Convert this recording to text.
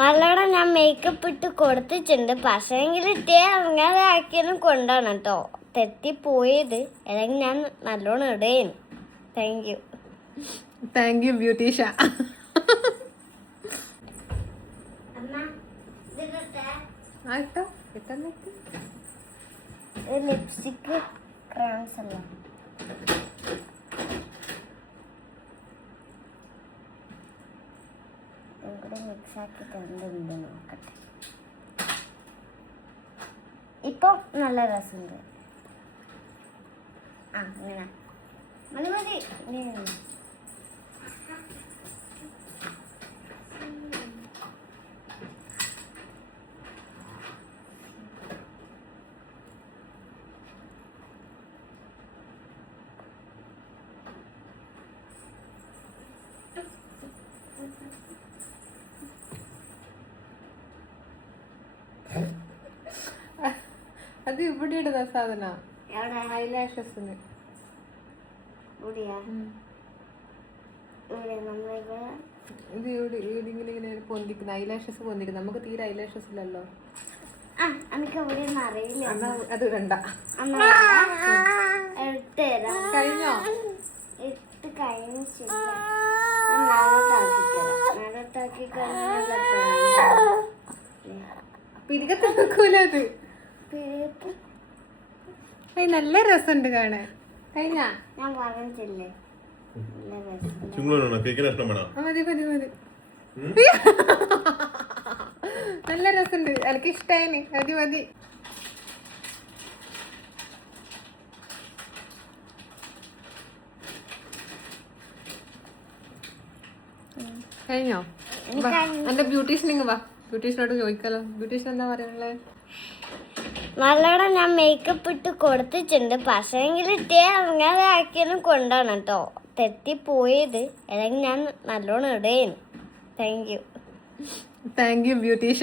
നല്ലോണം ഞാൻ മേക്കപ്പ് ഇട്ട് കൊടുത്തിട്ടുണ്ട്. പക്ഷേങ്കിൽ ഇട്ടേ അങ്ങനെ ആക്കിയാലും കൊണ്ടാണ് കേട്ടോ തെറ്റിപ്പോയത്. അല്ലെങ്കിൽ ഞാൻ നല്ലോണം ഇടേന്. താങ്ക് യു ബ്യൂട്ടീഷ. ലിപ്സ്റ്റിക് ക്രയോൺസ് അല്ല, മിക്സ് ആക്കിയിട്ട് എന്തുണ്ട് നോക്കട്ടെ. ഇപ്പൊ നല്ല രസമുണ്ട്. അങ്ങനെ മതി മതി. അത് ഇവിടെ ഇടുന്ന സാധന ഐലാഷസിന്. ഇത് ഇവിടെ ഇങ്ങനെ പൊന്തിക്കുന്ന ഐലാഷസ് പൊന്തിക്കുന്ന. നമുക്ക് തീരെ ഐലാഷസ് ഇല്ലല്ലോ. അത് ഇടണ്ട. കഴിഞ്ഞോ? പിരികത്ത് നിൽക്കൂല അത്. നല്ല രസമുണ്ട് കാണാൻ. കഴിഞ്ഞാ? ഞാൻ പറഞ്ഞില്ലേ മതി മതി മതി. നല്ല രസമുണ്ട്. എനിക്ക് ഇഷ്ടായിന്. മതി മതി. കഴിഞ്ഞോ? എന്റെ ബ്യൂട്ടീഷ്യനിങ് വാ. ബ്യൂട്ടീഷ്യനോട് ചോദിക്കാലോ. ബ്യൂട്ടീഷ്യൻ എന്താ പറയാനുള്ളത്? നല്ലോണം ഞാൻ മേക്കപ്പ് ഇട്ട് കൊടുത്തിട്ടുണ്ട്. പക്ഷേങ്കിൽ ഇട്ടേ അങ്ങനെ ആക്കിയാലും കൊണ്ടാണ് കേട്ടോ തെറ്റിപ്പോയത്. അല്ലെങ്കിൽ ഞാൻ നല്ലോണം ഇടേന്. Thank you ബ്യൂട്ടീഷ.